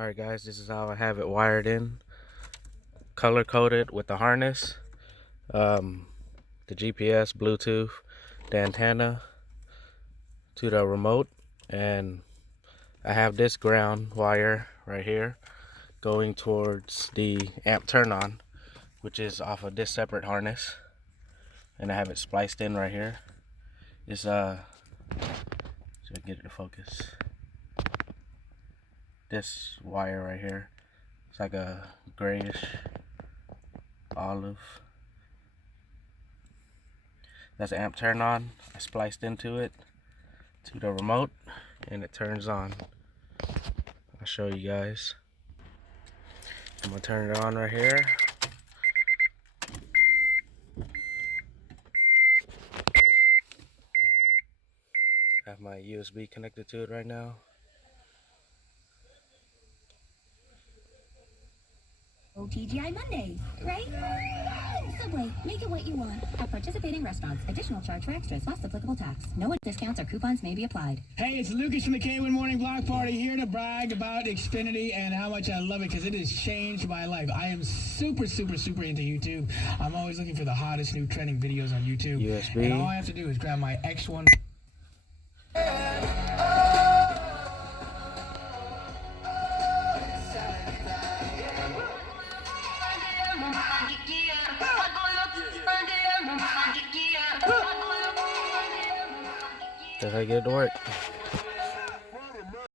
Alright guys, this is how I have it wired in. Color coded with the harness, the GPS, Bluetooth, the antenna to the remote, and I have this ground wire right here going towards the amp turn on, which is off of this separate harness, and I have it spliced in right here. It's should I get it to focus? This wire right here, it's like a grayish olive. That's the amp turn on. I spliced into it to the remote and it turns on. I'll show you guys. I'm gonna turn it on right here. I have my USB connected to it right now. TGI Monday, right? Subway, make it what you want. At participating restaurants, additional charge for extras plus applicable tax. No discounts or coupons may be applied. Hey, it's Lucas from the K1 Morning Block Party here to brag about Xfinity and how much I love it because it has changed my life. I am super into YouTube. I'm always looking for the hottest new trending videos on YouTube. USB. And all I have to do is grab my X1. That's how I get it to work.